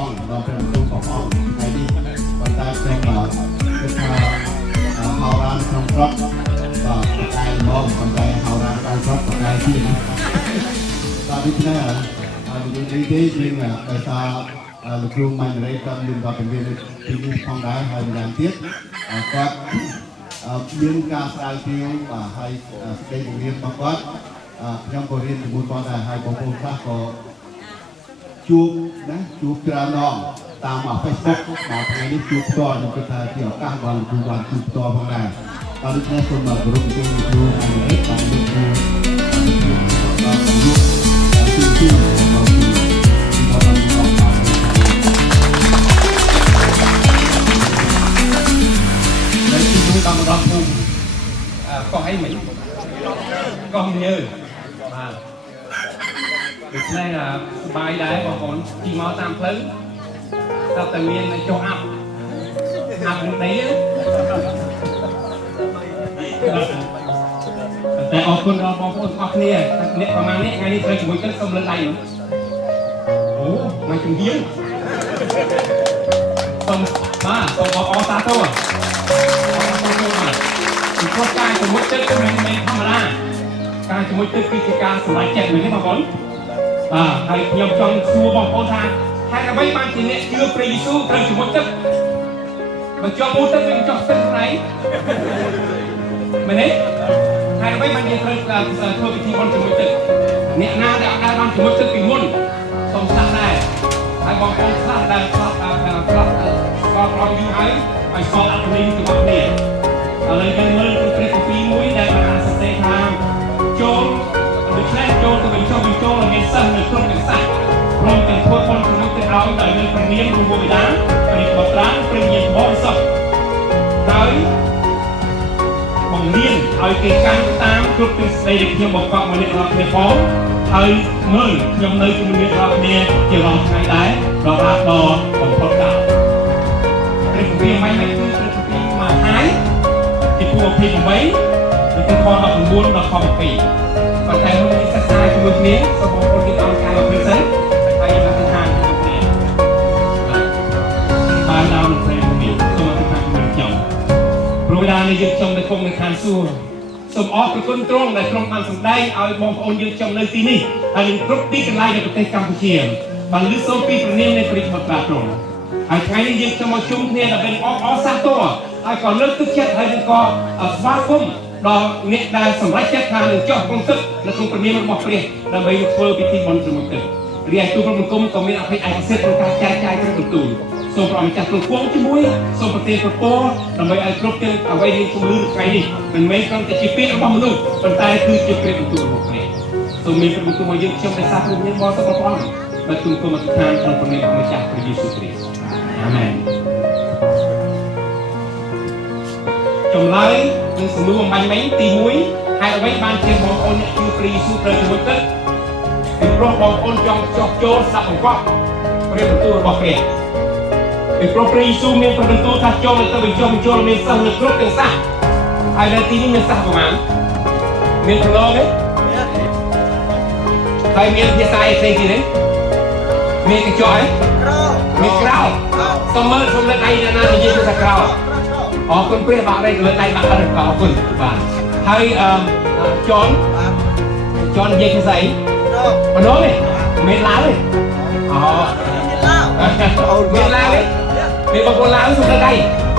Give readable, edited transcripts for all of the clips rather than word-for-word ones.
ông nóเป็นตัวของôngไอ้นี่มันได้เป็นคือhào ra trong rốt và cái mồm còn cái hào ra trong rốt và cái gì ta biết thế nào đi đi nhưng mà tại sao lực lượng mình đây trong liên quan đến việc thì phong đá hay làm tiếp các những ca sai tiêu và hay đây một liên quan quát trong cổ liên một con là hai bộ phim khác có chụp ra nóตามFacebook มาทางนี้จูบต่อในประเทศที่ก้าววันจูบวันจูบต่อบางแห่งตอนนี้คนมากรุ่งเรืองดูอันนี้ตอนนี้ดูที่เราที่เราต้องทำในที่นี้บางรำพูก็ให้เหมือนก็เยอะđược đây là bài đấy của con chỉ máu tam phấn tập tự nhiên là cho ập được đấy áแต่ออกคนเราบางคนออกเนี่ยประมาณนี้ไงนี่เคยช่วยกันสมเลยไรโอ้ไม่ถึงเดียวสมอซาโต้ถึงข้อการสมมติจะเป็นธรรมดาการสมมติจะกิจการสลายแจกเหมือนที่บางคนให้ยมจองซัวบางคนทางให้เราไม่บางทีเนี่ยเชื่อพระเยซูตรัสสมมติจะมาจองมุตจะเป็นจองเป็นไหนมันนี่ให้เราไม่บางทีเราทั่วไปที่บนสมมติเนี่ยน่าได้บางสมมติเป็นมุ่นสมศักดิ์ได้ให้บางคนพลาดได้พลาดก็เราอยู่ไอ้สอบอันนี้ตัวเนี่ยอะไรกันเลยเป็นปีมุ้ยได้มาสเตทามโจมđược lên cho tôi mình cho là ngày sân được không cảnh sát rồi cảnh thua con của nó tự áo tại nơi phần niêm của bụi đá và đi bật đá phần nhiệt bom sập tới bằng niên ở cái căn tám chốt cái đây được thêm một cọng mà điện thoại để phó thời mời nhầm nơi của mình điện thoại nè chiều lòng ngày đáy đó là đò bằng con đảo cái phần viên may thứ cái phần mà hái thì thua thì mấy thì con là buôn là phòng kỳ và tại hôm nay sẽ sai cho một miếng sau một con đi ăn cay và phơi sấy tại vì là hàng của một miếng ban đầu là phải một miếng sau một hàng của mình chồng rồi đa này dựng chồng để không được hàn xua sầm óc cái con trông để trong bàn sầm đây ao bom ôn dựng chồng nơi tí ní hay mình rút đi cái lai được cái Campuchia bằng lưới sâu pi phần niêm này phải một bát trộn ai cái này dựng cho một chung này là bên ó sát to ai còn lớp tức chết hayเป็นก็ฟ้าคมđóเนี่ยได้สำหรับจัดการเจ้าของตึกและคนนี้มันบอกเรียนเราไปเฟิร์พิธีบอลสมุทรเรียนตัวพระมุขก็มีอภิไอเซตประกาศใจพระบุตรส่งประมาณจากตัวควงช่วยส่งประเทศประโปเราไปไอครบเต็มเอาไว้ในสมุทรใครนี่มันไม่ต้องจะจีบเป็นของมนุษย์เป็นตายคือจีบเป็นตัวบุคคลส่งมีพระบุตรมาเยอะเชื่อมในซาบุญยังบอสประปอนและคุณก็มาทานคนคนนี้มาจากพระเยซูคริสต์อาเมนจงไล่เป็นสมุนไพรไหมตีมุ้ยให้เอาไว้บ้านเชียงบองคนคือปรีสูเตอร์สมุนตึ๊ดเป็นโปรบองคนจองจอกโจสับของก๊อกเรียกตัวบอกเองเป็นโปรปรีสูเมียนเป็นตัวทัดโจมันต้องเป็นโจมันโจเมียนสั่งเลือกรถกันซะไอ้เรื่องที่นี่เมียนสั่งประมาณเมียนพลอไหมใครเมียนที่ใส่ใส่กี่เนี่ยเมียนกระจอยเมียนกราวสมมติสมมติไอ้นั่นน่ะยิ่งเป็นกราวอ๋อคุณเพื่อนบอกได้เลยได้บอกอะไรก็คุณบ้านให้จอนยิงใส่มันโน้เลยเมลาเลยอ๋อเมลาเลยเมลบางคนลาสุดได้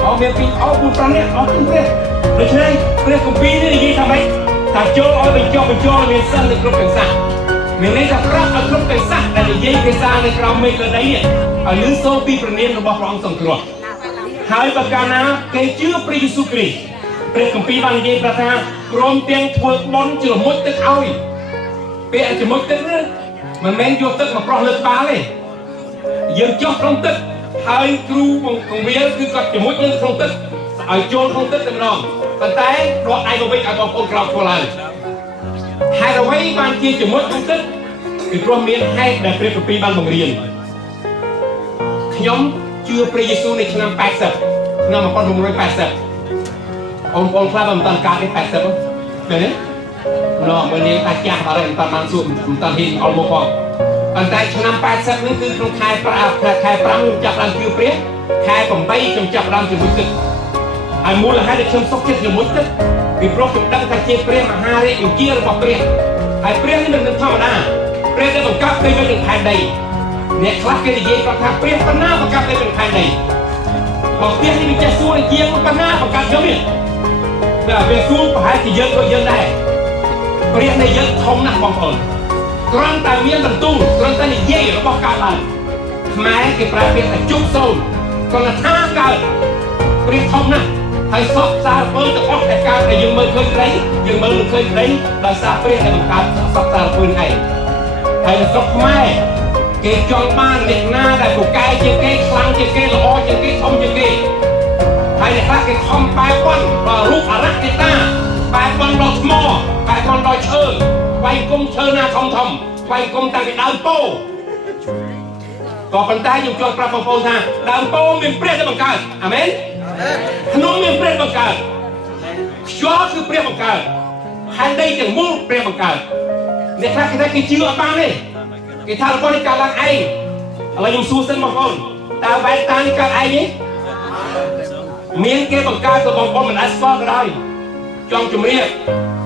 อ๋อเมลปีอ๋อคุณฟังเนี่ยอ๋อคุณเพื่อนโดยเฉพาะเพื่อนของปีนี่ยิ่งทำไมถ้าโจอ๋อเป็นโจเมลสั้นในกลุ่มกันซะเมลนี้จะรับเอากลุ่มกันซะแต่ยิ่งกันซะในเราไม่เกิดได้เนี่ยเอาลื้อโซ่ปีประเนียนระบบรองส่งครัวហើយបកាណាគេជឿព្រះយេស៊ូវគ្រីស្ទព្រះគម្ពីរបាននិយាយថាព្រមទាំងធ្វើបុណ្យជ្រមុជទឹកឲ្យពាក្យជ្រមុជទឹកនេះមិនមែនយកទឹកមកប្រោះលើក្បាលទេយើងចុះក្នុងទឹកហើយគ្រូបង្រៀនគឺគាត់ជ្រមុជនៅក្នុងទឹកឲ្យចូលក្នុងទឹកតែម្ដងប៉ុន្តែដកដៃទៅវិញឲ្យបងប្អូនក្រោកធ្វើឡើងហេតុអ្វីបានជាជ្រមុជក្នុងទឹកគឺព្រោះមានហេតុដែលព្រះគម្ពីរបានបង្រៀនខ្ញុំជឿព្រះយេស៊ូវនៅឆ្នាំ80ឆ្នាំ1980អូនបងខ្លះមិនតាន់កើតទេ80ទេណាមើលនាងអាចចាស់បាត់ហើយមិនតាន់បានសួរមិនតាន់ហ៊ានអល់មកផងឥ ប៉ុន្តែឆ្នាំ80នេះគឺក្នុងខែ5ចាប់ឡើងជឿព្រះខែ8ខ្ញុំចាប់ឡើងជាមួយទឹកហើយមូលហេតុដែលខ្ញុំសុខចិត្តជាមួយទឹកពីព្រោះខ្ញុំដឹងថាជាព្រះមហារាជជារបស់ព្រះហើយព្រះនេះមិនធម្មតាព្រះដែលបង្កើតព្រៃវិញនឹងផែនដីអ្នកខ្លះគេនិយាយថាព្រះបណ្ណាបង្កើតព្រៃវិញនឹងផែនដីបើព្រះនេះវាចេះសួរជាងបណ្ណាបង្កើតយើងនេះតែវាសួរប្រហែលជាយើងក៏យើងដែរព្រះនៃយើងធំណាស់បងប្អូនគ្រាន់តែមានបន្ទូលគ្រាន់តែនិយាយរបស់កើតឡើងខ្មែរគេប្រើពាក្យថាជុំសូនគ្រាន់តែថាកើតព្រះធំណាស់ហើយសពសារពើទាំងអស់តែកើតតែយើងមើលឃើញក្តីយើងមើលមិនឃើញក្តីដោយសារព្រះដែលបង្កើតសពសារពើនេះឯងហើយនៅស្រុកខ្មែរគេចង់បានអ្នកណាដែលពូកែជាងគេខ្លាំងជាងគេល្អជាងគេធំជាងគេហើយអ្នកខ្លះគេខំបែបប៉ុនដល់រូបអរៈគេតាបែបប៉ុនដល់ថ្មបែបប៉ុនដល់ឈើវាយគុំឈើណាធំវាយគុំតាំងពីដើមពោក៏ប៉ុន្តែខ្ញុំចង់ប្រាប់បងប្អូនថាដើមពោមានព្រះដែលបង្កើតអាមែនភ្នំមានព្រះបង្កើតខ្យល់គឺព្រះបង្កើតហើយដីទាំងមូលព្រះបង្កើតអ្នកខ្លះគេថាគេជឿអត់បានទេគេថារបស់នេះកើតឡើងឯងឥឡូវខ្ញុំសួរសិនបងប្អូនតើវ៉ែនតានេះកើតឯងទេមានគេបង្កើតទៅបងប្អូនមិនអាចស្គាល់ក៏ដោយចង់ជំរាប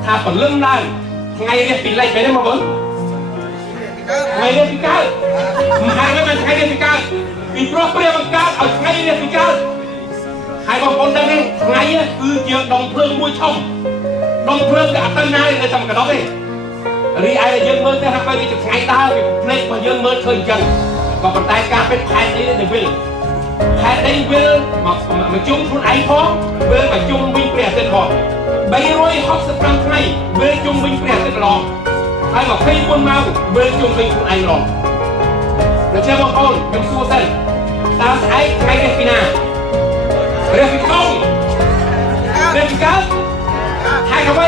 ថាពលឹមឡើងថ្ងៃនេះពីលេខមែនទេបងប្អូនថ្ងៃនេះពីកើតមិនហើយមិនថ្ងៃនេះពីកើតពីព្រោះព្រះបង្កើតឲ្យថ្ងៃនេះពីកើតហើយបងប្អូនដឹងទេថ្ងៃនេះគឺជាដុំភ្លើងមួយធំដុំភ្លើងគឺអត់ទៅណាទេតែមកកណ្ដោះទេរីឯយើងមើលទៅហាក់បីជាថ្ងៃដើរភ្នែករបស់យើងមើលឃើញអញ្ចឹងក៏ប៉ុន្តែការពិតផែនដីនេះវិលផែនដីវិលមកជុំខ្លួនឯងផងវិលមកជុំវិញព្រះអាទិត្យផង365ថ្ងៃវិលជុំវិញព្រះអាទិត្យម្ដងហើយ24ម៉ោងវិលជុំវិញខ្លួនឯងម្ដងដូច្នេះបងប្អូនខ្ញុំសួរសិនតើស្អែកថ្ងៃនេះពីណាព្រះពីកងព្រះពីកើតហើយអ្វី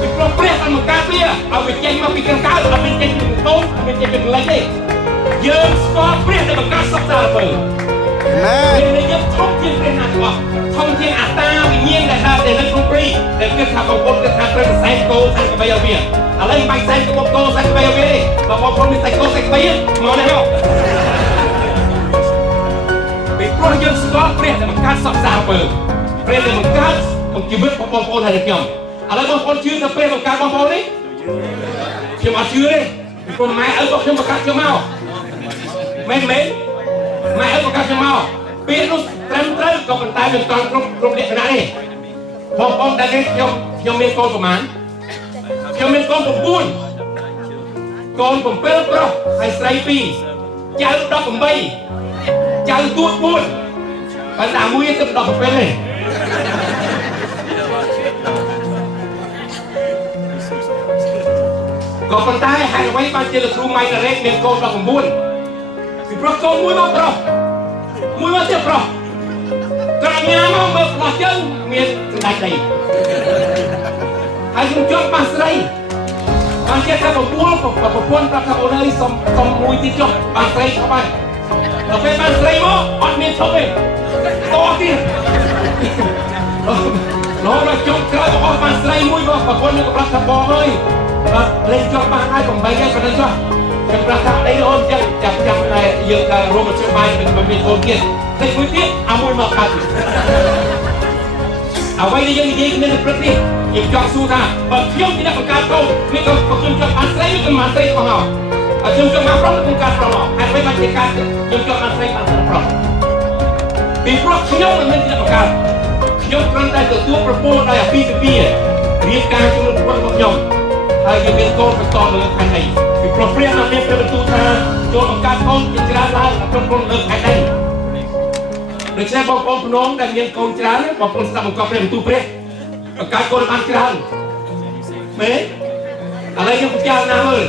ពីព្រោះព្រះបានបង្កើតវាឲ្យវាចេញមកពីខាងកើតឲ្យវាចេញពីកងឲ្យវាចេញពីកន្លែងនេះយើងស្គាល់ព្រះដែលបង្កើតសពសារពើមែនយើងធំជាងព្រះណាទាំងអស់ធំជាងអាតាវិញ្ញាណដែលដើរទៅនៅក្នុងព្រៃដែលគិតថាបងប្អូនគិតថាព្រះសែនគោសែនកបីឲ្យវាឥឡូវបាច់សែនគោសែនកបីឲ្យវាទេបងប្អូនមានសែនគោសែនកបីមកនេះមកពីព្រោះយើងស្គាល់ព្រះដែលបង្កើតសពសារពើព្រះដែលបង្កើតជីវិតរបស់បងប្អូនហើយខ្ញុំឥឡូវបងប្អូនជឿថាព្រះបង្កើតបងប្អូននេះខ្ញុំអត់ជឿទេពីព្រោះម៉ែឪរបស់ខ្ញុំបង្កើតខ្ញុំមកមែនម៉ែឪបង្កើតខ្ញុំមកពេលនោះត្រឹមត្រូវក៏ប៉ុន្តែមិនទាន់គ្រប់លក្ខណៈទេបងប្អូនដែលខ្ញុំមានកូនប្រមាណខ្ញុំមានកូន9កូន7ប្រុសហើយស្រី2ចៅ18ចៅទួត4ប៉ុន្តែមួយទៅ17ទេក៏ប៉ុន្តែហើយអ្វីបានជាលោកគ្រូម៉ៃណារ៉េតមានកូន19ពីព្រោះកូនមួយមកប្រុសមួយមកទៀតប្រុសក្រញ៉ាមកមើលប្រុសជើងមានសម្ដេចដីហើយខ្ញុំចង់បាសស្រីបានជាថាប្រពន្ធប្រាប់ថាអូនអើយសុំមួយទៀតចុះបាសស្រីឈប់ហើយដល់ពេលបាសស្រីមកអត់មានឈប់ទេតទៀតលោកចុងក្រោយរបស់បាសស្រីមួយមកប្រពន្ធនឹងប្រាប់ថាបងអើយលេងចុះបានហើយ8ហើយប៉ុណ្ណឹងចុះខ្ញុំប្រាប់ថាអីអូនចឹងចាំតែយើងទៅរួមមធ្យោបាយមិនមានកូនទៀតតែមួយទៀតឲ្យមួយមកកើតអ្វីដែលយើងនិយាយគ្នានៅព្រឹកនេះយើងចង់សួរថាបើខ្ញុំជាអ្នកបង្កើតកូនមានក៏ខ្ញុំចង់បានស្រីឬក៏បានស្រីផងហើយខ្ញុំចង់បានប្រុសឬក៏កើតប្រុសហើយអ្វីបានជាកើតខ្ញុំចង់បានស្រីបានប្រុសពីព្រោះខ្ញុំមិនមែនជាអ្នកបង្កើតខ្ញុំគ្រាន់តែទទួលប្រពោលដោយអាពាហ៍ពិពាហ៍រៀបការជាមួយប្រពន្ធរបស់ខ្ញុំហើយយើងមានកូនបន្តទៅលើផែនដីពីព្រោះព្រះបានមានព្រះបន្ទូលថាចូលបង្កើតកូនជាច្រើនឡើងគ្រប់គ្រងលើផែនដីដូច្នេះបងប្អូនភ្នំដែលមានកូនច្រើនបងប្អូនស្ដាប់បង្គាប់ព្រះបន្ទូលព្រះបង្កើតកូនបានច្រើនមែនឥឡូវយើងពិចារណាមើល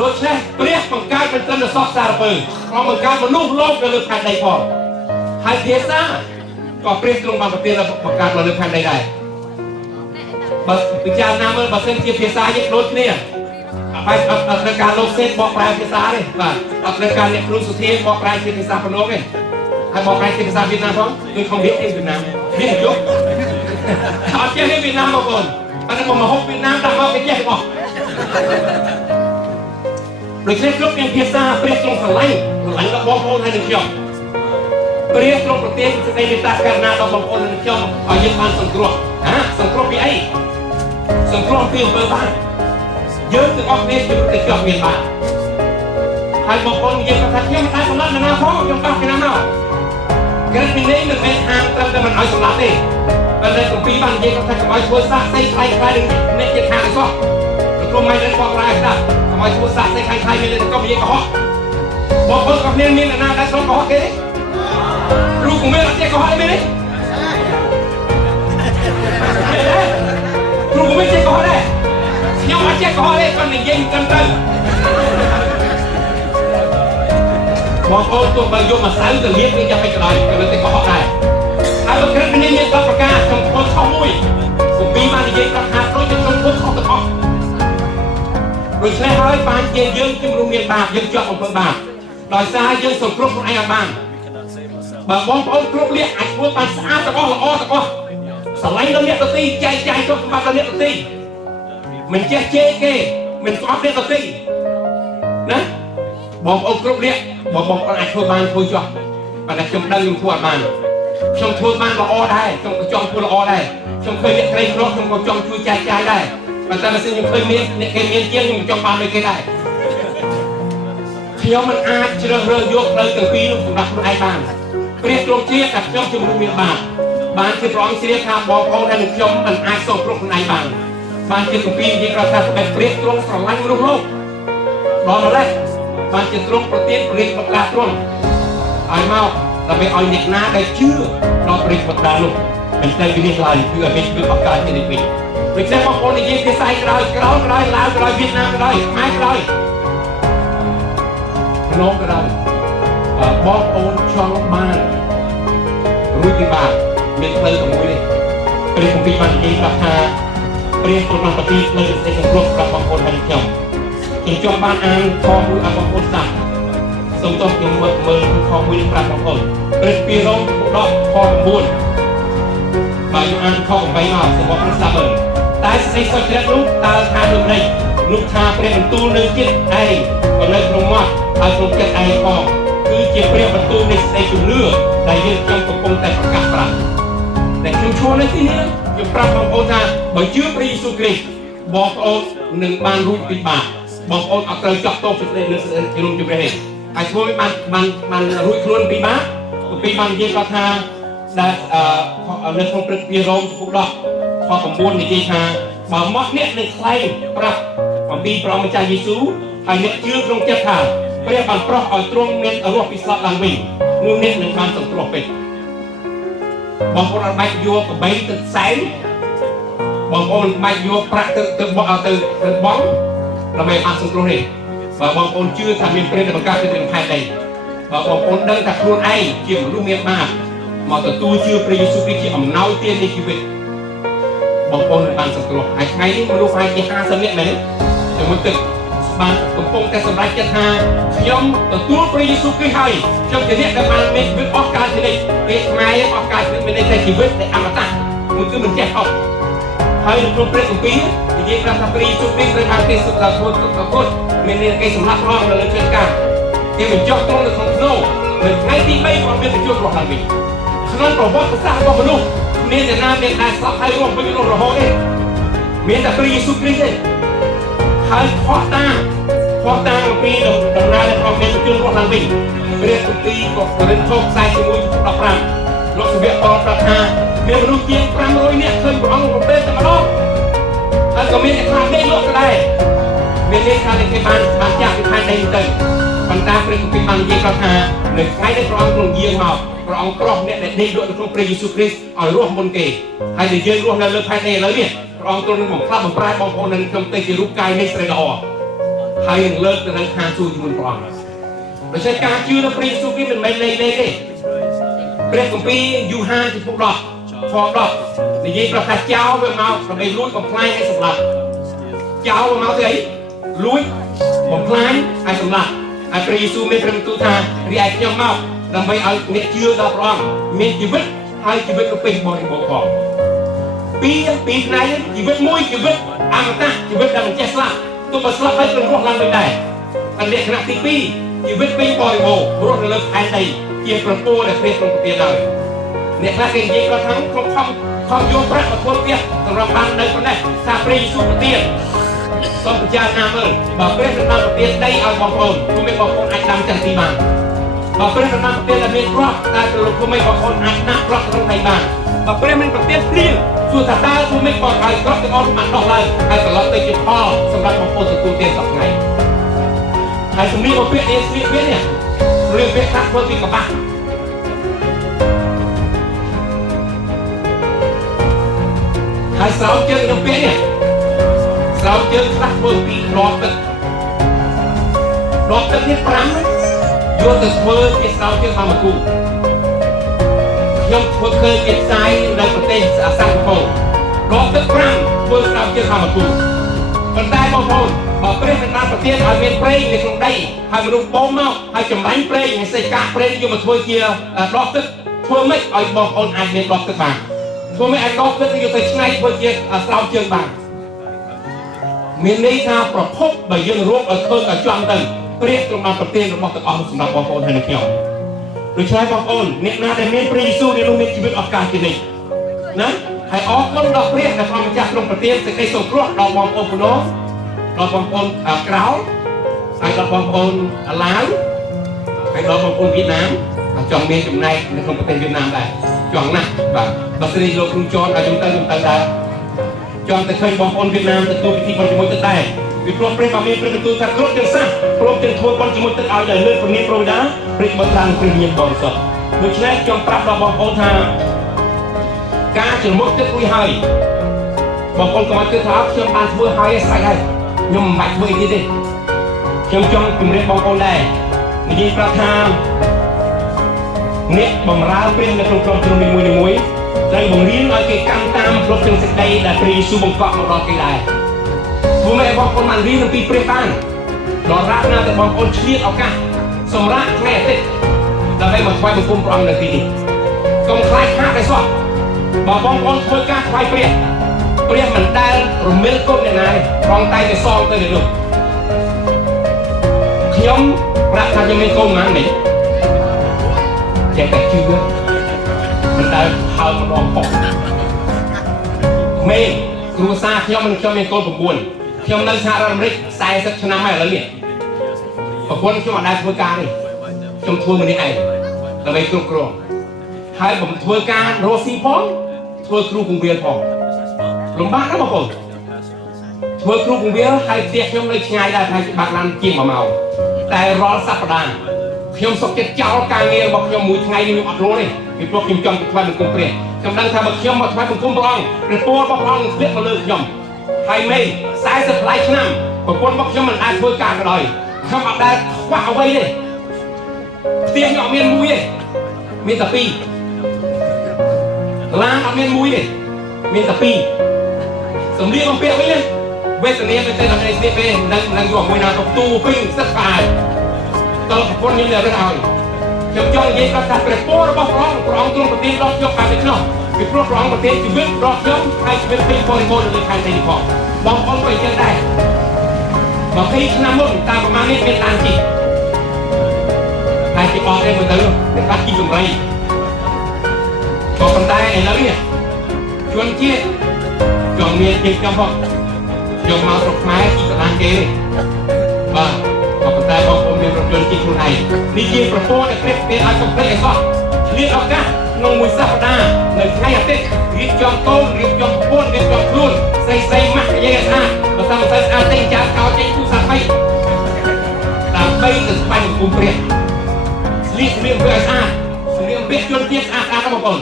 ដូច្នេះព្រះបង្កើតមិនត្រឹមតែសពសារពើក៏បង្កើតមនុស្សលោកនៅលើផែនដីផងហើយភាសាក៏ព្រះទ្រង់បានប្រទានបង្កើតនៅលើផែនដីដែរបើពិចារណាមើលបើសិនជាភាសាយើងដូចគ្នាហើយអត់ត្រូវការលោកសេតបកប្រែភាសាទេបាទអត់ត្រូវការអ្នកគ្រូសុធាបកប្រែជាភាសាភ្នំទេហើយបកប្រែជាភាសាវៀតណាមផងគឺខំរៀនវៀតណាមរៀនយប់អត់ចេះវៀតណាមបងប្អូនអត់មកហូបវៀតណាមដាក់មកគេចេះបង โดยเฉพาะกลุ่มเพียรซาเปรียบตรงสไลด์กับบองโอนให้หนึ่งเดียวเปรียบตรงประเทศจะได้มีตาการนาต่อบองโอนให้หนึ่งเดียวเอายึดบ้านสังเคราะห์สังเคราะห์ปีไอ้สังเคราะห์ปีเปิดบ้านเยอะถึงออกเนี่ยจะติดกับเมียนบ้านให้บองโอนยึดกระทัดเที่ยวได้สำลักนาพ่อยังป้ากันน้าเกิดปีนี้มันเป็นทางตามแต่มันเอาสำลักเองแต่ในปีบ้านยึดกระทัดกับไอ้ชัวร์ซาใส่ใครหนึ่งเนี่ยจะทางก็กลุ่มไม่ได้ความร้ายได้ทำไมชัวร์ซาใส่ใครไม่ได้ก็มีกระหอบบอกคนกับเมียนนาได้สองกระหอบกันรู้กูไม่รักเจ้ากระหอบได้ไหมรู้กูไม่เจ้ากระหอบได้ยังมาเจ้ากระหอบได้คนหนึ่งยิงกันเต็มบอกคนตัวบางโยมมาสายตัวเลี้ยงนี่จะไปกระไรกันเลยแต่กระหอบได้ไอ้บางครั้งนี่เนี่ยก็ประกาศของคนข้อมุ้ยผมปีมาในยิงกระหอบร้อยจนคนข้อกระหอบโดยเฉพาะบ้านเยี่ยมจึงโรงเรียนบาปยังเจาะของคนบาปโดยสายยังส่งครบของไอ้บ้านบางบองครบเลี้ยงไอ้พวกบ้านสะอาดตะก้อละอ้อตะก้อสไลด์เราเนี่ยตัวตีใจชอบบ้านเราเนี่ยตัวตีมันเจ๊เก้มันชอบเนี่ยตัวตีนะบองครบเลี้ยงบองไอ้พวกบ้านพวกจ่อบ้านชมดังยังพวกบ้านชมทั่วบ้านละอ้อได้ชมกระจองทั่วละอ้อได้ชมเคยเลี้ยงใครครบชมกระจองช่วยใจได้มันแต่ละสิ่งยังเคยมีเนี่ยเคยมีเจี๊ยบยังจองปานเลยก็ได้เที่ยวมันอาจจะเริ่มยกเลยตั้งปีนึงสำหรับคนไอ้บ้านเปรียบตรงเจี๊ยบกับเจ้าจุ่มลูกเมียบ้านที่ร้องเสียคาบอกเขาได้หนึ่งยมมันอาจส่งพวกคนไอ้บ้านที่ตั้งปียิ่งเราทำเป็นเปรียบตรงสองล้านลูกโลกรอมาได้บ้านที่ตรงประเทศเปรียบประกาศตรงไอ้เมาเราไปเอาเด็กน้าได้ชื่อเราเปรียบประกาศลูกเป็นใจวินิจฉัยคือเป็นคือประกาศที่ในปีไม่ใช่บางคนยิงที่ใส่กระไรลาวกระไรเวียดนามกระไรไม้กระไรน้องกระไรบองโอนช่องบ้านรู้กี่บาทเมียนเพลย์ของมือเปลี่ยนของปีมันเองราคาเปลี่ยนตัวมันปฏิเลยในสำรวจกับบางคนเป็นเจ้าถึงจงบ้านอ่านคอมือบางคนสั่งสมต้องยังมือคอมือปราบบางคนเปลี่ยนปีร้องรอบคอบุญบางอ่านคอใบหน้าสมองสับเบิร์ตายใส่สอยกระลุกตาทาดุไรลูกทาเปลี่ยนตูนึงจิตไอก็เลยลงมาเอาตรงจิตไอออกคือเจียเปลี่ยนประตูในจุดเลือดได้ยืนจังกบปงแต่ประกาศปรับแต่ชุมชนในที่นี้ยังปรับบางโอนนะบ่ชื่อพระเยซูคริสต์บอกโอนหนึ่งบานรุ่ยปีบาบอกโอนเอาเตยจับโต๊ะสุดเลยเนื้อที่ลงจุดเรื่องไอ้ช่วยมันรุ่ยคล้วนปีบาเยี่ยก็ทาได้เรื่องของปรึกปีโรมทุกดอกพอสมบูรณ์ในที่ทางบ่มดเนี่ยในใครปรับของปีพระมิจฉาเยซูไอ้เนี่ยชื่อตรงเจ้าข่าวเรียกบันเพราะเอาตรงเน้นอารมณ์พิศดารวิ่งนู่นเนี่ยหนึ่งมันส่งตรงไปบางคนเอาใบยัวกับใบตึกแสงบางคนใบยัวประตึกบ้องตึกบ้องเราไม่มาส่งตรงนี้บางคนชื่อทำเป็นเปรตประกาศเป็นภายในบางคนเดินจากครัวไอเกี่ยวกับรูปเมียมามาตัวตู้ชื่อพระเยซูคริสต์ที่อ่ำเนาเตี้ยในชีวิตบางคนบางสังตัวไอ้ไงนี่มันรู้ไฟที่5 สมัยไหมจะมันตึกบางกำปงแต่สมัยจะหาย่อมตัวพระเยซูคริสต์ให้ช่างจะเนี่ยแต่มันไม่เป็นออกการที่ไหนเป็นไงออกการที่ไม่ได้ใช้ชีวิตในอมตะมันคือมันแจกออกให้ตัวพระสุปีที่ยิ่งเราทำพระเยซูคริสต์เป็นทางที่สุดละคนทุกคนไม่ได้ใครสำลักร้องเลยเช่นกันที่มันจอกตรงในของโซ่เลยไงที่ไม่ความเป็นจุดรองทางนี้ฉะนั้นประวัติศาสตร์ของมนุษย์เมียแต่นาเมียแต่สับให้ร่วมไม่ร่วมระหองเองเมียแต่พระเยซูคริสต์เองให้พอตาปีดำนาในความเป็นจุดรองทางนี้เรียนปีก็เรียนโชคใส่จมูกจุดรับรังรถเบียร์ตอนประธานเมียมนุษย์เยี่ยม500เนี่ยเคยบอกว่าเป็นแต่มาลอกแล้วก็เมียแต่ความได้ลดก็ได้เมียเลี้ยงข้าวในที่บ้านจากที่ทานได้ตึงบรรดาเปลี่ยนปีมันเยี่ยมประธานหนึ่งใช้ได้พร้อมตรงเยี่ยมมาพระองค์กรอบเนี่ยได้ด้วยตรงพระเยซูคริสต์เอาร่วมบนเกศให้ได้เยอะร่วมแล้วเลิกภายในแล้วเนี่ยพระองค์ตรงนั้นของข้าพเจ้าบางคนนั้นกำเตจิรูปกายในสระดอให้ยังเลิกแต่นั้นคาซูจมุนปรองไม่ใช่การชื่อพระเยซูคริสต์มันไม่เลยเปลี่ยนของปียูฮาที่พวกเราฟอร์ดอกในยี่ประกาศเจ้าไปเมาเราไปลุ้นกับพลายให้สำหรับเจ้าไปเมาที่ไหนลุ้นกับพลายให้สำหรับไอ้พระเยซูไม่เป็นตัวทางเรียกยังเมาเราไปเอาเนื้อเชื่อรับรองมีชีวิตให้ชีวิตเราเป็นบริบทของปีไหนชีวิตมวยชีวิตอมตะชีวิตดังเจสลาตัวมาสลับให้เป็นพวกเราไม่ได้ อันเด็กขณะที่ปีชีวิตปีบอยโบรถเรือแผ่นใดเกี่ยวกับโป้และเรียกตรงเตียนเลยเนี่ยขณะที่ยิงก็ทั้งความโยมพระกับคนเปียกสำหรับบ้านในคนนั้นซาปรีสุปเตียนต้องพิจารณาเมื่อบอกเรื่องทางเตียนได้เอาบางคนคุณไม่บอกคนอาจดำจังตีมันบอกเรื่องทางเตียนและเมียนรอกได้ตลอดคุณไม่บอกคนอาจนักรอกตรงไหนบ้างบอกเรื่องมันเตียนเปรี้ยวส่วนตาตาคุณไม่บอกใครก็จะเอาหมัดออกเลยให้ตลอดไปจุดพ่อสำหรับบางคนสุดเตียนสักไงไอ้สมัยบอกเปี้ยเอสเปี้ยเนี่ยเรื่องเปี้ยทักเพื่อปีกับบ้านไอ้สาวเจอกับเปี้ยเนี่ยสาวเจอทักเพื่อปีรอบตึกที่พรังโยนตึกเพื่อที่สาวเจอทำมากูยกเพื่อเคยเก็บใจในประเทศสังคมรอบตึกพรังเพื่อสาวเจอทำมากูคนได้บางคนบอกเปรี้ยเป็นการประเทศให้เมียนเปรี้ยในตรงใดให้มันรุ่งโป้งเนาะให้จำไรเปรี้ยให้ใส่กาเปรี้ยอยู่มาช่วยเกียร์รอบตึกช่วยไม่เอาบางคนไอเมียนรอบตึกบางช่วยไม่ไอ้รอบตึกอยู่แต่ช่วยช่วยเกียร์สาวเชียงบางเมียนนี้ถ้าประพบใบยังรวมเอาเครื่องเอาจอมตึงเปรี้ยตรงมาประเทศระบบตึกออมสำหรับบางคนให้นักเกี่ยวโดยใช้บางคนเนี่ยน่าจะเมียนเปรี้ยสู้ในโรงเรียนชีวิตออกการกินนี่นะให้ออกคนดอกเปรี้ยในความจากลงประเทศจะได้ส่งครัวเราบางคนผู้น้องเราบางคนกล่าวให้เราบางคนลาวให้เราบางคนเวียดนามจองเมียนจำในของประเทศเวียดนามได้จองนะแบบบัสรีโลกรุงจอนอายุตั้งได้จองแต่เคยบางคนเวียดนามแต่ตัวพิธีบอลจมูกตึกได้วิปรมเปรี้ยมาเมียนเป็นตัวจักรรถจังซ่าพร้อมจังทัวร์บอลจมูกตึกเอาอย่างเลือดคนนี้โปรดาเปรี้ยบอลทางเปรี้ยเมียนบอลสดโดยเฉพาะจองปรับเราบางคนทางการจมูกตึกคุยให้บางคนก็มาเจอท้าเชื่อมบานเพื่อให้ใส่ได้ยมบัดเบื่อดีดิเชื่อมจงกลุ่มเรียนบางคนได้ในยีประธานเนี่ยบ่มร้าวเป็นในกลุ่มตรงมวยใจบ่งเรียนเอาเกี่ยกำตามรถจึงสิได้แต่ปรีสูบงเกาะมารอกี่ได้ผู้แม่บางคนมันเรียนปีเปรี้ยบ้านรอรักนะแต่บางคนเชียดเอากันสมรักแม่ติดเราให้มาคอยมาคุมปรองในปีนี้กองคลายข้าไปสอบบางคนคอยก้าคอยเปรี้ยเปรี้ยมันได้รวมเมลก้นอย่างไรรองไตในซองตัวเดียวขยมรักทางยังไม่ก้นมันนี่แจกแต่ชื่อมันได้พามันรองปอกเมย์ครูซาขยมมันขยมเป็นก้นผมบุญขยมนักชาติอเมริกใส่สักชนะไม่แล้วเนี่ยผมบุญขยมได้ทัวร์การนี่ขยมทัวร์มันนี่ไอ้เราไปกรุบกรองให้ผมทัวร์การโรซีพองทัวร์ครูกรุงเวียนพองลงบ้านนะบางคนเมื่อครูกรุงเวียนให้เตี้ยขยมเลยง่ายได้ให้บางร้านกินมาเมาแต่รอสัปดาห์ขยมสกเก็ตเจ้าการเงินบอกขยมมือไงนี่มีอัดรู้เลยมีพวกขยมจอมติดไว้เป็นกลุ่มเปลี่ยนกำลังทำขยมมาทำไว้เป็นกลุ่มปลองเป็นตัวปลองเรียกมาเลยขยมไฮเมย์สายสปายขนมบางคนบอกขยมมันได้เพื่อการกันเลยขยมอัดได้คว้าเอาไว้เลยเตี้ยขยมเมียนมุ้ยเมียนตะปีล้างเอาเมียนมุ้ยเมียนตะปีสมเด็จมันเปรี้ยวไว้เลยเวสเนียเป็นเต้นอะไรเนี่ยเป็นนั่งอยู่มวยนากับตู้ปิ้งสักฝ่ายตลอดคนยังเหลือไม่ได้จำจ้องเย็นประกาศเป็นโป้ระบบร้องตรงประเทศรอบยกการเป็นนอกเป็นรอบร้องประเทศชีวิตรอบย่อมให้ชีวิตเป็นบริโภคในการเตะบอลบางคนก็ยังได้บางทีชนะมุ่งตามประมาณนี้เป็นตามจิตใครจะออกได้เหมือนเดิมเป็นรักกินกำไรบอกคนได้ไอ้แล้วเนี่ยชวนเจี๊ยจองเมียจิตกับพ่อยอมมาตกไม้ที่ตลาดเกย์ว่าบอกคนได้บอกผมเป็นรถยนต์ที่คนไทยนี่ยิงประโปงในคลิปเป็นอะไรก็เป็นไอ้ก็เรียกเอากันนงมวยสัปดาห์ในไทยอาทิตย์เรียกจอมต้มเรียกจอมป้นเรียกจอมคลุ่นใส่มัดเยอะนะมาทำใส่อาเต้นจากเกาใจผู้สัตว์ไปตามไปถึงไปกลุ่มเปลี่ยนเรียกเพื่ออาเรียกเบี้ยจนเทียบอาทั้งหมด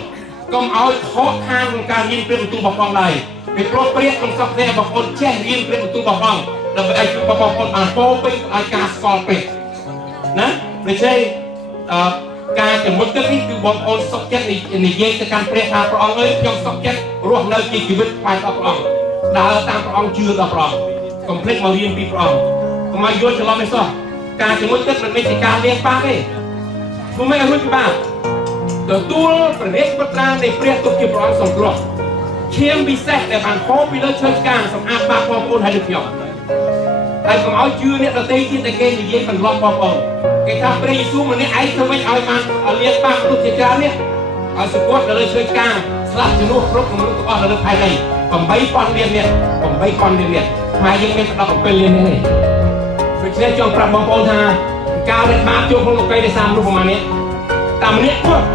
ก็เอาข้อข้างของการยิงเป็นประตูบอลฟองเลยเป็นโปรเปรียตรงสัปดาห์บางคนแช่ยิงเป็นประตูบอลฟองเราไปไอ้บางคนอ่านโป้เป็นอาการสกอร์เป็ดนะไม่ใช่การจะมุดตึกนี่คือบางคนสกเก็ตในเย็นจากการเปรียบหาพระองค์ยอมสกเก็ตรวมในชีวิตไปต่อพระองค์ดาวตามพระองค์เชื่อต่อพระองค์คอมเพล็กซ์มาเรียนปีพระองค์ทำไมโยนจะรอไม่ซ้อการจะมุดตึกมันไม่ใช่การเลี้ยงปลาเลยคุณไม่รู้บ้างตัวตัวประเด็นประการในเปรียบตัวเกี่ยวกับพระองค์สงเคราะห์เชี่ยมบิเศษแต่ผ่านโค้งไปเลยเชิญการสำอาดบางความอุ่นให้ดึกหย่อน ហើយកុំឲ្យជឿអ្នកដទៃទៀតតែគេនិយាយបន្លំបងប្អូនគេថាព្រះយេស៊ូវម្នាក់ឯងធ្វើម៉េចឲ្យបានលៀនបាបទុកជាច្រើននេះឲ្យសគាត់ទៅលើឈើឆ្កាងស្លាប់ជំនួសគ្រប់មនុស្សទាំងអស់នៅលើផែនដី8,000 លាននាក់8,000 លាននាក់ខ្មែរយើងមាន17 លាននេះដូច្នេះចង់ប្រាប់បងប្អូនថាការដែលបាបចូលក្នុងលោកីដោយសារមនុស្សប្រមាណនេះតែម្នាក់គាត់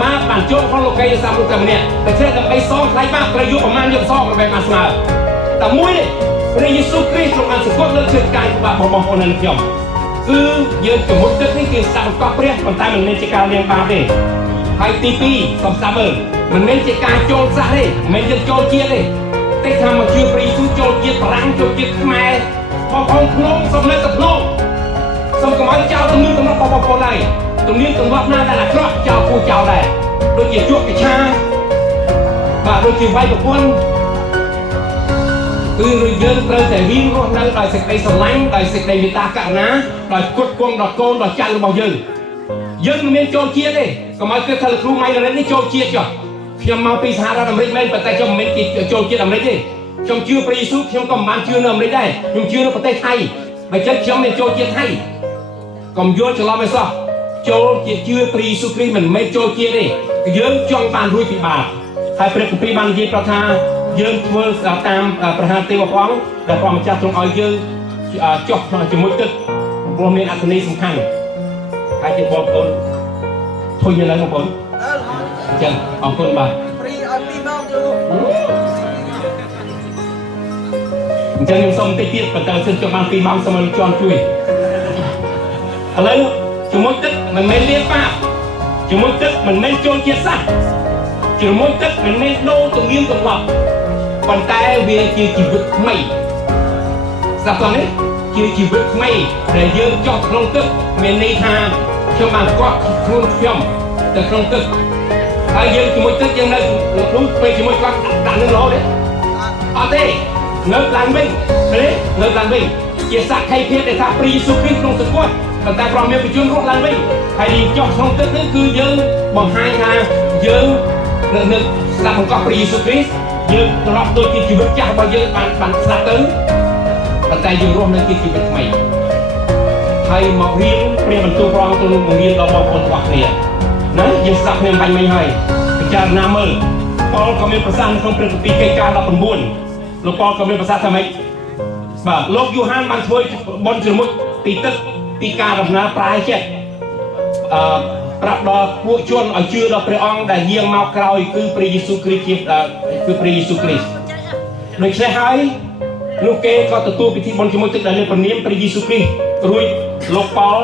បាបបានចូលក្នុងលោកីដោយសារមនុស្សតែម្នាក់តែចេះដើម្បីសងថ្លៃបាបត្រូវយកប្រមាណយកសងដើម្បីបានស្មើតែមួយនេះព្រះយេស៊ូវគ្រីស្ទទ្រង់បានសង្កត់លើឈើឆ្កាងបាបរបស់បងប្អូននៅខ្ញុំគឺយើងជំនុំទឹកនេះគឺស្ដាប់បង្កប់ព្រះប៉ុន្តែមិនមែនជាការលៀងបាបទេហើយទី2សូមស្ដាប់មើលមិនមែនជាការចូលសាសទេមិនមែនយើងចូលជាតិទេតែថាមកជឿព្រះយេស៊ូវចូលជាតិបារាំងចូលជាតិខ្មែរបងប្អូនក្នុងសូមនៅតែក្នុងសូមកុំឲ្យចោលទំនៀមទម្លាប់បងប្អូនឡើយទំនៀមទម្លាប់ណាដែលអាក្រក់ចោលគូចោលដែរដូចជាជក់កឆាបាទដូចជាវាយប្រពន្ធគឺយើងត្រូវតែរៀនរស់នៅដោយសេចក្តីស្រឡាញ់ដោយសេចក្តីមេត្តាករុណាដោយគុតគង់ដល់កូនដល់ចៅរបស់យើងមិនមានចូលជាតិទេកុំឲ្យគិតថាលោកគ្រូម៉ៃនេះចូលជាតិចុះខ្ញុំមកពីសហរដ្ឋអាមេរិកមែនប៉ុន្តែខ្ញុំមិនមែនជាចូលជាតិអាមេរិកទេខ្ញុំជឿព្រះយេស៊ូវខ្ញុំក៏មិនបានជឿនៅអាមេរិកដែរខ្ញុំជឿនៅប្រទេសថៃបើចិត្តខ្ញុំមានចូលជាតិថៃកុំយល់ច្រឡំឲ្យសោះចូលជាជឿព្រះយេស៊ូវគ្រីស្ទមិនមែនចូលជាតិទេយើងចង់បានរួចពីបាបហើយព្រះគម្ពីរបាននិយាយប្រាប់ថាយើងធ្វើតាមប្រហារទេវព្រះអង្គដែលព្រះម្ចាស់ទ្រង់ឲ្យយើងចុះជាមួយទឹកព្រោះមានអត្ថន័យសំខាន់ហើយជាបងប្អូនធុញនៅបងប្អូនអញ្ចឹងអរគុណបាទព្រីឲ្យ2ម៉ោងទៅអញ្ចឹងខ្ញុំសូមតិចទៀតបន្តសិនចុះបាន2ម៉ោងសូមឲ្យជន់ជួយឥឡូវជាមួយទឹកមិនមែនលៀងបាបជាមួយទឹកមិនមែនចូលជាតិសាសជាមួយទឹកមិនមែនដូរទំនៀមទម្លាប់ប៉ុន្តែវាជាជីវិតថ្មីស្ដាប់តនេះជាជីវិតថ្មីដែលយើងចោះក្នុងទឹកមានន័យថាខ្ញុំបានកត់ខ្លួនខ្ញុំទៅក្នុងទឹកហើយយើងជាមួយទឹកយើងនៅក្នុងពេលជាមួយគាត់ដាក់នឹងរហូតទេអត់ទេនៅឡើងវិញទេនៅឡើងវិញជាសក្ខីភាពដែលថាព្រះយេស៊ូវគ្រីស្ទក្នុងសង្កត់ប៉ុន្តែព្រះមានបញ្ជូនរស់ឡើងវិញហើយយើងចោះក្នុងទឹកនេះគឺយើងបង្ហាញថាយើងនៅស្ដាប់បង្កប់ព្រះយេស៊ូវគ្រីស្ទយើងត្រឡប់ទៅជាជីវិតចាស់របស់យើងបានស្ដាប់ទៅប៉ុន្តែយើងរស់នៅជាជីវិតថ្មីហើយមករៀនព្រះបន្ទូលព្រះអង្គទៅបង្រៀនដល់បងប្អូនទាំងអស់គ្នាណាយើងស្ដាប់គ្នាបាញ់មិញហើយពិចារណាមើលប៉ូលក៏មានប្រសាសន៍ក្នុងព្រះគម្ពីរកិច្ចការ19លោកប៉ូលក៏មានប្រសាសន៍ថាម៉េចបាទលោកយូហានបានធ្វើបុណ្យជាមួយពីទឹកពីការដំណើរប្រាយចិត្តប្រាប់ដល់ពួកជនឲ្យជឿដល់ព្រះអង្គដែលយាងមកក្រោយគឺព្រះយេស៊ូវគ្រីស្ទគឺព្រះយេស៊ូវគ្រីស្ទដូច្នេះហើយលោកគេក៏ទទួលពិធីបុណ្យជាមួយទឹកដែលលើព្រះនាមព្រះយេស៊ូវគ្រីស្ទរួចលោកប៉ូល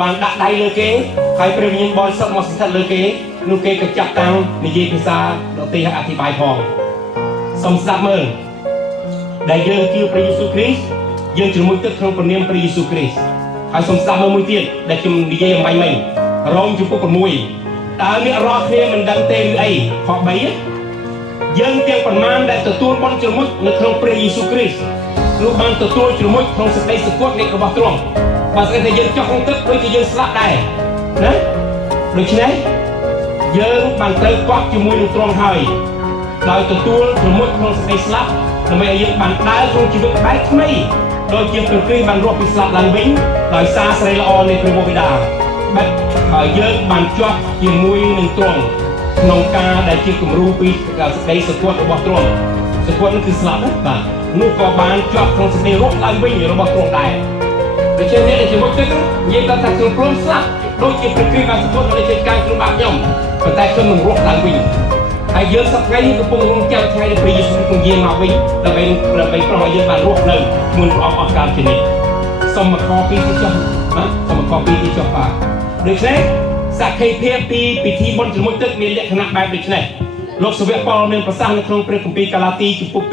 បានដាក់ដៃលើគេហើយព្រះវិញ្ញាណបរិសុទ្ធមកសង្កត់លើគេនោះគេក៏ចាប់តាំងនិយាយភាសាដទៃអធិប្បាយផងសូមស្ដាប់មើលដែលយើងជឿព្រះយេស៊ូវគ្រីស្ទយើងជាមួយទឹកក្នុងព្រះនាមព្រះយេស៊ូវគ្រីស្ទហើយសូមស្ដាប់មើលមួយទៀតដែលខ្ញុំនិយាយអំបញ្ញមិញរ៉ូមជំពូក6តើអ្នករាល់គ្នាមិនដឹងទេឬអីខ3យើងទាំងប៉ុន្មានដែលទទួលបុណ្យជាមួយនៅក្នុងព្រះយេស៊ូវគ្រីស្ទលោកបានទទួលជាមួយក្នុងសេចក្តីសង្កត់នៃរបស់ទ្រង់បើស្អីតែយើងចុះក្នុងទឹកដូចជាយើងស្លាប់ដែរណាដូច្នេះយើងបានត្រូវកក់ជាមួយនឹងទ្រង់ហើយដោយទទួលជាមួយក្នុងសេចក្តីស្លាប់ដើម្បីឲ្យយើងបានដើរក្នុងជីវិតបែបថ្មីដោយជាព្រះគ្រីស្ទបានរស់ពីស្លាប់ឡើងវិញដោយសារសេរីល្អនៃព្រះវរបិតាបែបហើយយើងបានជាប់ជាមួយនឹងទ្រង់ក្នុងការដែលជាគំរូពីសេចក្តីសង្កត់របស់ទ្រង់សង្កត់នោះគឺស្លាប់បាទនោះក៏បានជាប់ក្នុងសេចក្តីរស់ឡើងវិញរបស់ទ្រង់ដែរដូច្នេះអ្នកជាមួយទឹកនិយាយថាខ្ញុំព្រមស្លាប់ដូចជាព្រះគ្រីស្ទបានសង្កត់នៅtrênការក្នុងបាបខ្ញុំប៉ុន្តែខ្ញុំនឹងរស់ឡើងវិញហើយយើងសប្តាហ៍នេះកំពុងរងចាំថ្ងៃដែលព្រះយេស៊ូវនឹងយាងមកវិញដើម្បីប្រោះឲ្យយើងបានរស់នៅជាមួយព្រះអង្គអស់កលជានិច្ចសូមមកខពីទីចុះណាសូមមកខពីទីចុះបាទដូច្នេះសក្ខីភាពពីពិធីបុណ្យជាមួយទឹកមានលក្ខណៈបែបដូចនេះលោកសាវកប៉ូលមានប្រសាសន៍នៅក្នុងព្រះគម្ពីរកាឡាទីជំពូក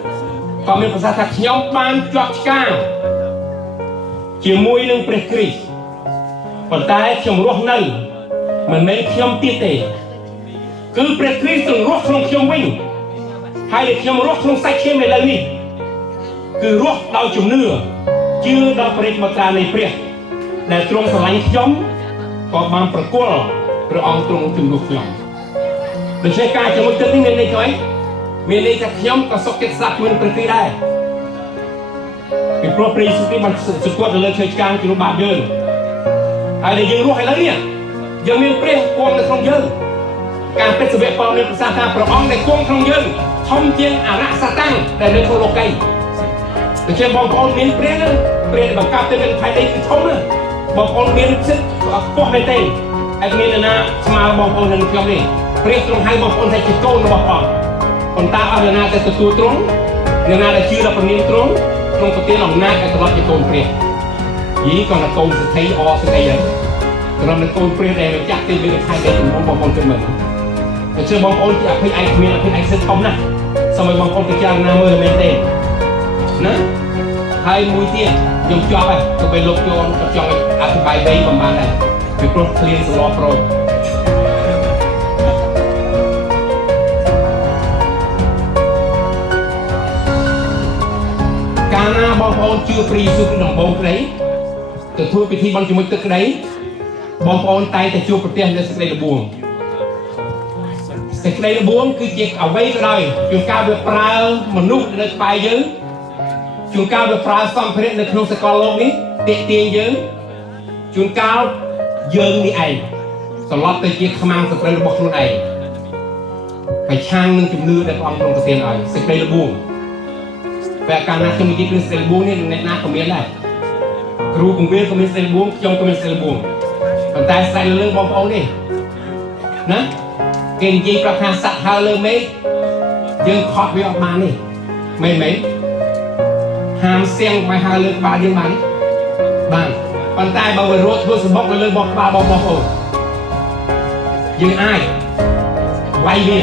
2ក៏មានប្រសាសន៍ថាខ្ញុំបានជាប់ឆ្កាងជាមួយនឹងព្រះគ្រីស្ទប៉ុន្តែខ្ញុំរស់នៅមិនមែនខ្ញុំទៀតទេគឺព្រះគ្រីស្ទទ្រង់រស់ក្នុងខ្ញុំវិញហើយដែលខ្ញុំរស់ក្នុងសាច់ឈាមឥឡូវនេះគឺរស់ដោយជំនឿជឿដល់ព្រះបត្រានៃព្រះដែលទ្រង់ស្រឡាញ់ខ្ញុំក៏បានប្រគល់ព្រះអង្គទ្រង់ជំនួសខ្ញុំដូច្នេះការជាមួយទឹកនេះមានន័យថាអីមានន័យថាខ្ញុំក៏សុខចិត្តស្ដាប់ជាមួយព្រះគ្រីស្ទដែរពី ព្រោះព្រះយេស៊ូវនេះបានសង្កត់ទៅលើឈើឆ្កាងជំនួសបាបយើងហើយដែលយើងរស់ឥឡូវនេះយើងមានព្រះគង់នៅក្នុងយើងការពេទ្យសាវកប៉ូលមានប្រសាសន៍ថាព្រះអង្គដែលគង់ក្នុងយើងធំជាងអរិយសតាំងដែលនៅក្នុងលោកីដូច្នេះបងប្អូនមានព្រះបង្កើតទៅនឹងផែនដីគឺធំណាស់បងប្អូនមានសិទ្ធិខ្ពស់មែនទេហើយមាននរណាស្មើបងប្អូននឹងខ្ញុំនេះព្រះទ្រង់ហៅបងប្អូនថាជាកូនរបស់ព្រះប៉ុន្តែអស់នរណាដែលទទួលទ្រង់នរណាដែលជឿដល់ព្រះនាមទ្រង់ប្រទានអំណាចឲ្យត្រឡប់ជាកូនព្រះយីគាត់ថាកូនសិទ្ធិអសិទ្ធិហើយត្រឹមតែកូនព្រះដែលចាក់ទីលើខែដែលបងប្អូនគិតមើលតែជឿបងប្អូនជាអភិឯកមានអភិឯកសិទ្ធិធំណាស់សូមឲ្យបងប្អូនពិចារណាមើលមែនទេណាហើយមួយទៀតខ្ញុំជាប់ហើយទៅពេលលោកចូលគាត់ចង់អธิบายវិញប្រហែលដែរពីព្រោះឃ្លានសឡប្រូកាលណាបងប្អូនជឿព្រះយេស៊ូវពីដំបូងក្តីទៅធ្វើពិធីបុណ្យជាមួយទឹកក្តីបងប្អូនតែងតែជួបប្រទះនូវសេចក្តីល្បួងសេចក្តីល្បួងគឺជាអ្វីក៏ដោយជួនកាលវាប្រើមនុស្សនៅក្បែរយើងជួនកាលវាប្រើសម្ភារៈនៅក្នុងសកលលោកនេះទាក់ទាញយើងជួនកាលយើងនេះឯងត្រឡប់ទៅជាខ្មាំងសត្រូវរបស់ខ្លួនឯងប្រឆាំងនឹងជំនឿដែលព្រះអង្គទ្រង់ប្រទានឲ្យសេចក្តីល្បួងពេលកាលណាខ្ញុំនិយាយពីសេចក្តីល្បួងនេះអ្នកណាក៏មានដែរគ្រូបង្រៀនក៏មានសេចក្តីល្បួងខ្ញុំក៏មានសេចក្តីល្បួងប៉ុន្តែស្រែកលើបងប្អូននេះណាគេនិយាយប្រាប់ថាសត្វហើរលើមេឃយើងខត់វាអត់បាននេះមែនហាមសៀងមកហើរលើក្បាលយើងបានប៉ុន្តែបើវារត់ធ្វើសម្បុកនៅលើក្បាលបងប្អូនយើងអាចវាយវា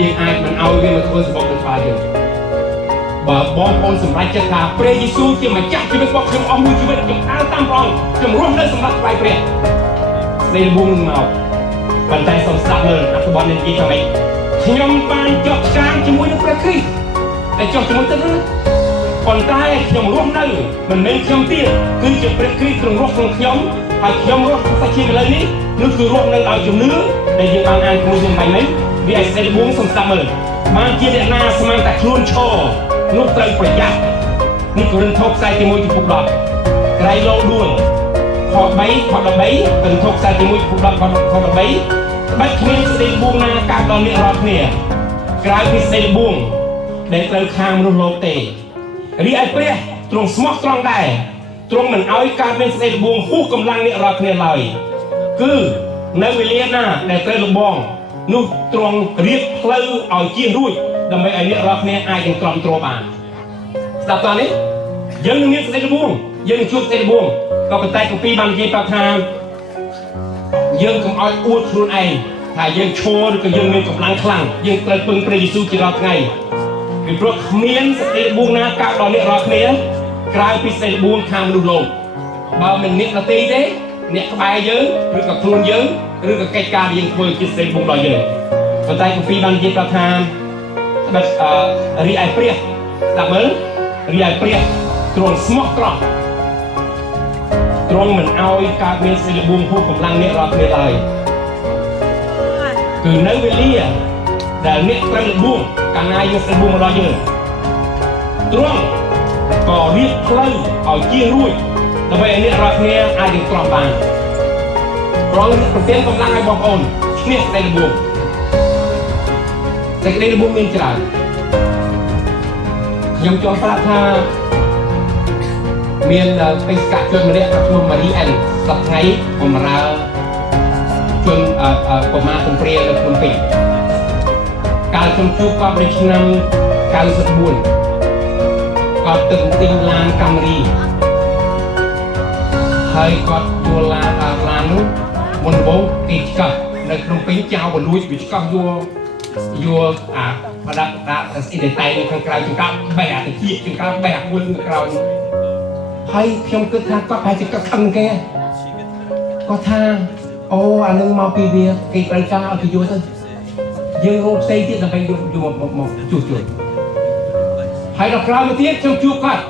យើងអាចមិនឲ្យវាមកធ្វើសម្បុកលើក្បាលយើងបើបងប្អូនសម្រេចចិត្តថាព្រះយេស៊ូវជាម្ចាស់ជីវិតរបស់ខ្ញុំអស់មួយជីវិតខ្ញុំដើរតាមព្រះអង្គខ្ញុំរស់នៅសម្រាប់ថ្វាយព្រះស្ដីល្បួងនឹងមកប៉ុន្តែសូមស្ដាប់មើលអត្ថបទនេះនិយាយថាម៉េចខ្ញុំបានចុះឆ្កាងជាមួយនឹងព្រះគ្រីស្ទតែចុះជាមួយទឹកនោះប៉ុន្តែខ្ញុំរស់នៅមិនមែនខ្ញុំទៀតគឺជាព្រះគ្រីស្ទទ្រង់រស់ក្នុងខ្ញុំហើយខ្ញុំរស់សាច់ជាឥឡូវនេះនោះគឺរស់នៅដោយជំនឿដែលយើងបានអានក្នុងយើងបាញ់នេះវាឲ្យស្ដីល្បួងសូមស្ដាប់មើលបានជាអ្នកណាស្មានតែខ្លួនឈរនោះត្រូវប្រយ័ត្ននេះកូរិនថូសខ្សែទី1ចំពុក10ក្រៃលោដួលខ3ខ13កូរិនថូសខ្សែទី1ចំពុក10ខ13បាច់គ្មានស្ដីល្បួងណាកើតដល់អ្នករាល់គ្នាក្រៅពីស្ដីល្បួងដែលត្រូវខាងមនុស្សលោកទេរីឯព្រះទ្រង់ស្មោះត្រង់ដែរទ្រង់មិនឲ្យកើតមានស្ដីល្បួងហួសកម្លាំងអ្នករាល់គ្នាឡើយគឺនៅវេលាណាដែលត្រូវលបងនោះទ្រង់រៀបផ្លូវឲ្យជៀសរួចដើម្បីឲ្យអ្នករាល់គ្នាអាចនឹងទ្រាំទ្របានស្ដាប់តនេះយើងនឹងមានស្ដីល្បួងយើងនឹងជួបស្ដីល្បួងក៏ប៉ុន្តែគម្ពីរបាននិយាយប្រាប់ថាយើងកុំឲ្យអួតខ្លួនឯងថាយើងឈរឬក៏យើងមានកម្លាំងខ្លាំងយើងត្រូវពឹងព្រះយេស៊ូវជារាល់ថ្ងៃពីព្រោះគ្មានសេចក្តីល្បួងណាកើតដល់អ្នករាល់គ្នាក្រៅពីសេចក្តីល្បួងខាងមនុស្សលោកបើមិនអ្នកដទៃទេអ្នកក្បែរយើងឬក៏ខ្លួនយើងឬក៏កិច្ចការដែលយើងធ្វើជាសេចក្តីល្បួងដល់យើងប៉ុន្តែគម្ពីរបាននិយាយប្រាប់ថារីឯព្រះដាក់មើលរីឯព្រះទ្រង់ស្មោះត្រង់ទ្រង់មិនឲ្យកើតមានសេចក្តីល្បួងហួសកម្លាំងអ្នករាល់គ្នាឡើយគឺនៅវេលាដែលអ្នកត្រូវល្បួងកាលណាយើងស្ដីល្បួងមកដល់យើងទ្រង់ក៏រៀបផ្លូវឲ្យជៀសរួចដើម្បីឲ្យអ្នករាល់គ្នាអាចនឹងទ្រាំបានទ្រង់ប្រទានកម្លាំងឲ្យបងប្អូនឈ្នះសេចក្តីល្បួងសេចក្តីល្បួងមានច្រើនខ្ញុំចង់ប្រាប់ថាមានបេសកជនម្នាក់ឈ្មោះ Marie Ann សប្តាហ៍ថ្ងៃបម្រើជនកុមារកំព្រានៅភ្នំពេញកាលខ្ញុំជួបគាត់នៅឆ្នាំ94គាត់ទៅទិញឡានកាមេរីហើយគាត់ជួលឡាននោះមុនដំបូងទីឆ្កឹះនៅភ្នំពេញចៅបលួចវាឆ្កឹះយកបដាប់ស្អីដែលតែនៅខាងក្រៅចង្កាប់បេះអាតិចចង្កាប់បេះអាគួននៅក្រៅហើយខ្ញុំគិតថាគាត់ប្រហែលជាគាត់ខឹងគេគាត់ថាអូអានឹងមកពីវាគេត្រូវការឲ្យគេយកទៅយើងរកផ្សេងទៀតដើម្បីយកមកជួសជុលហើយដល់ក្រោយមកទៀតខ្ញុំជួបគាត់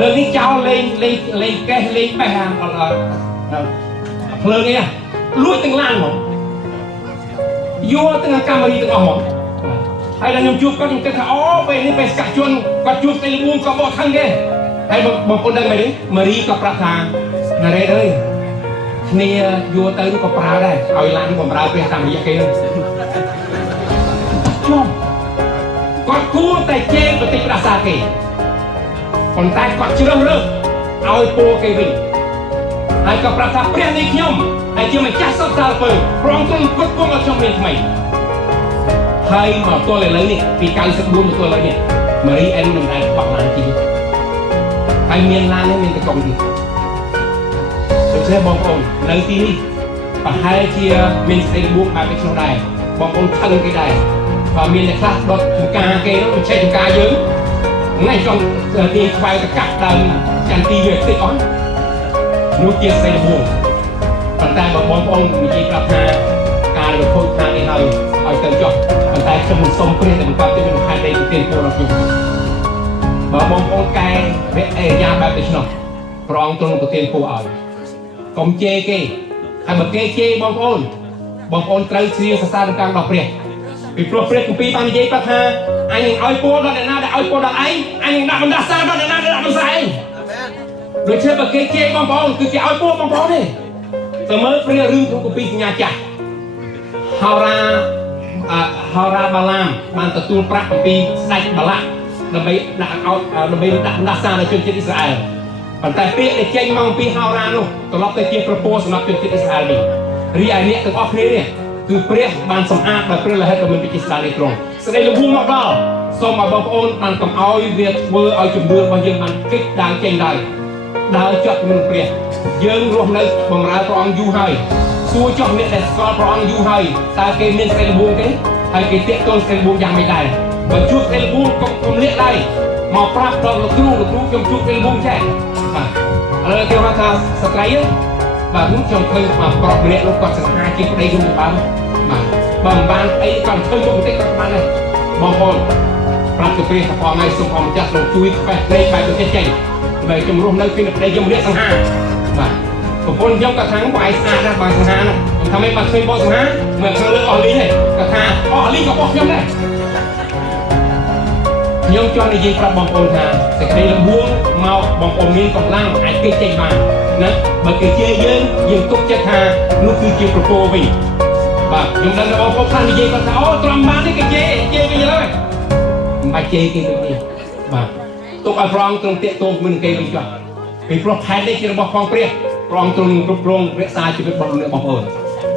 លើនេះចោលលេងកេះលេងបេះភ្លើងនេះលួចទាំងឡានហ្មងយកទាំងកាមេរីទាំងអស់ហ្មងហើយដល់ខ្ញុំជួបគាត់ខ្ញុំគិតថាអូពេលនេះបេសកជនគាត់ជួបស្ដីល្បួងក៏បោះខឹងគេ ហើយបងប្អូនដឹងមែនទេម៉ារីក៏ប្រាប់ថាណារ៉េតអើយគ្នាយួរទៅក៏ប្រើដែរឲ្យឡានបំរើព្រះតាមរយៈគេខ្ញុំគាត់គួរតែជេរបន្តិចផ្ដាសាគេប៉ុន្តែគាត់ជ្រើសរើសឲ្យពោគេវិញហើយក៏ប្រាប់ថាព្រះនៃខ្ញុំហើយជាម្ចាស់សពសាលពើព្រមទ្រង់គ្រប់គ្រងឲ្យខ្ញុំមានថ្មីហើយមកទល់ឥឡូវនេះពី94មកទល់ឥឡូវនេះម៉ារីអែនមិនដែលបោះឡានទីនេះហើយមានឡាននេះមានតែកង់ទៀតដូច្នេះបងប្អូននៅទីនេះប្រហែលជាមានស្ដីបួកបែបនេះនោះដែរបងប្អូនខឹងគេដែរបើមានអ្នកខ្លះដុតចង្ការគេនោះមិនឆេះចង្ការយើងថ្ងៃចង់ទីខ្វៅទៅកាត់ដើមចន្ទទីវាតិចអស់នោះជាស្ដីបួកប៉ុន្តែបើបងប្អូននិយាយប្រាប់ថាការរខូចខាងនេះហើយឲ្យទៅចុះប៉ុន្តែខ្ញុំមិនសុំព្រះតែបង្កើតទៅក្នុងខែនៃប្រទេសពលរដ្ឋខ្ញុំបើបងប្អូនកែវគ្គអេយ៉ាបែបនេះនោះប្រងទ្រង់ប្រទានពរឲ្យកុំជេរគេហើយបើគេជេរបងប្អូនត្រូវជ្រាបសរសើរដល់ការដល់ព្រះពីព្រោះព្រះគម្ពីរបាននិយាយថាអញនឹងឲ្យពរដល់អ្នកណាដែលឲ្យពរដល់ឯងអញនឹងដាក់បណ្ដាសាដល់អ្នកណាដែលដាក់បណ្ដាសាឯងដូច្នេះបើគេជេរបងប្អូនគឺជាឲ្យពរបងប្អូនទេតែមើលព្រះរឿងក្នុងគម្ពីរសញ្ញាចាស់ហោរាបាឡាមបានទទួលប្រាក់ពីស្ដេចបាឡាក់ដើម្បីដាក់បណ្ដាសាដល់ជនជាតិអ៊ីស្រាអែលប៉ុន្តែពាក្យដែលចេញមកពីហោរានោះត្រឡប់ទៅជាប្រពោសម្រាប់ជនជាតិអ៊ីស្រាអែលនេះរីឯអ្នកទាំងអស់គ្នានេះគឺព្រះបានសម្អាតដោយព្រះលោហិតដ៏មានវិជ្ជាស្ដារនេះត្រង់សេចក្តីលំហមកដល់សូមឲ្យបងប្អូនបានកុំឲ្យវាធ្វើឲ្យជំនឿរបស់យើងបានគេចដើរចេញដើរជាប់នឹងព្រះយើងរស់នៅបម្រើព្រះអង្គយូរហើយសួរចុះអ្នកដែលស្គាល់ព្រះអង្គយូរហើយតើគេមានសេចក្តីលំហទេហើយគេតាកតូនសេចក្តីលំហយ៉ាងម៉េចដែរបើជួបសេចក្តីលំហកុំលាក់ដៃមកប្រាប់ដល់លោកគ្រូខ្ញុំជួបសេចក្តីលំហចេះបាទឥឡូវគេហៅថាស្ត្រីបាទខ្ញុំឃើញមកប្រុសម្នាក់នោះគាត់សង្ហាជាប្តីខ្ញុំបានបាទបើមិនបានអីគាត់ឃើញមុខបន្តិចគាត់បានដែរបងប្អូនប្រាប់ទៅព្រះថាផងហើយសូមអម្ចាស់សូមជួយខ្វះព្រៃបែបទៅចេញដើម្បីខ្ញុំរស់នៅពីប្តីខ្ញុំរៀកសង្ហាបាទប្រពន្ធខ្ញុំគាត់ថាបងឯងស្អាតណាស់បើសង្ហានោះខ្ញុំថាមិនបាត់ឃើញបងសង្ហាមិនឃើញលើអស់លីទេគាត់ថាអស់លីក៏បោះខ្ញុំដែរខ្ញុំចង់និយាយប្រាប់បងប្អូនថាសេចក្តីលំហមកបងប្អូនមានកម្លាំងអាចគេចចេញបានណាបើគេជេរយើងទុកចិត្តថានោះគឺជាប្រពោវិញបាទខ្ញុំដឹងថាបងប្អូនខ្លះនិយាយគាត់ថាអូត្រង់បាននេះគេជេរវិញហើយមិនបាច់ជេរគេវិញទេបាទទុកឲ្យប្រងទ្រង់តាកតងជាមួយនឹងគេវិញចុះពីព្រោះផែននេះជារបស់ផងព្រះប្រងទ្រង់គ្រប់គ្រងរក្សាជីវិតរបស់លោកបងប្អូន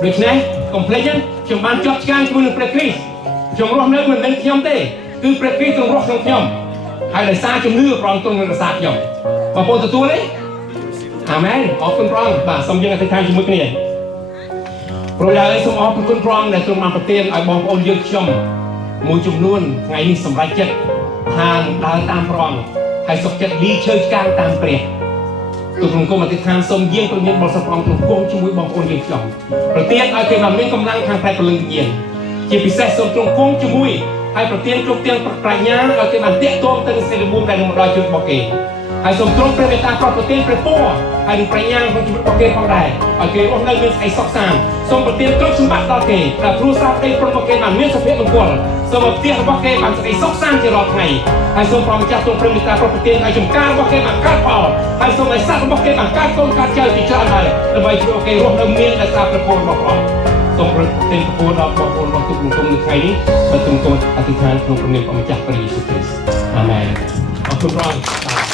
ដូច្នេះកុំភ្លេចខ្ញុំបានជាប់ឆ្កាងជាមួយនឹងព្រះគ្រីស្ទខ្ញុំរស់នៅមិនមែនខ្ញុំទេគឺព្រះគ្រីស្ទទ្រង់រស់ក្នុងខ្ញុំហើយដោយសារជំនឿប្រងទ្រង់នឹងរក្សាខ្ញុំបងប្អូនទទួលទេអាមែនអរគុណព្រះអង្គបាទសូមយើងអធិដ្ឋានជាមួយគ្នាព្រះយាយសូមអរគុណព្រះអង្គដែលទ្រង់បានប្រទានឲ្យបងប្អូនយើងខ្ញុំមួយចំនួនថ្ងៃនេះសម្រេចចិត្តថានឹងដើរតាមព្រះអង្គហើយសុខចិត្តលីឈើឆ្កាងតាមព្រះទូលគុំអធិដ្ឋានសូមយាងព្រះញាណបរិសុទ្ធព្រះអង្គទ្រង់គង់ជាមួយបងប្អូនយើងខ្ញុំប្រទានឲ្យគេបានមានកម្លាំងខាងផ្នែកពលឹងវិញ្ញាណជាពិសេសសូមទ្រង់គង់ជាមួយហើយប្រទានគ្រប់ទាំងប្រាជ្ញាឲ្យគេបានតាក់ទងទៅនឹងសេចក្តីលំហដែលនឹងមកដល់ជីវិតរបស់គេហើយសូមទ្រង់ព្រះមេត្តាប្រប្រទានព្រះពរហើយនឹងប្រាជ្ញាក្នុងជីវិតរបស់គេផងដែរឲ្យគេរស់នៅមានស្អីសុខសាន្តសូមប្រទានទ្រព្យសម្បត្តិដល់គេដែលគ្រួសារប្តីប្រពន្ធគេបានមានសុភមង្គលសូមឲ្យផ្ទះរបស់គេបានស្អីសុខសាន្តជារាល់ថ្ងៃហើយសូមព្រះម្ចាស់ទ្រង់ព្រះមេត្តាប្រប្រទានឲ្យចម្ការរបស់គេបានកើតផលហើយសូមឲ្យសត្វរបស់គេបានកើតកូនកើតចៅជាច្រើនហើយដើម្បីជួយឲ្យគេរស់នៅមានដោយសារព្រះពររបស់ព្រះសូមប្រទានព្រះពរដល់បងប្អូនរបស់ទុកក្នុងនៅថ្ងៃនេះបើទុំទោសអធិដ្ឋានក្នុងព្រះនាមព្រះម្ចាស់ព្រះយេស៊ូវគ្រីស្ទអាមែនអរគុណព្រះ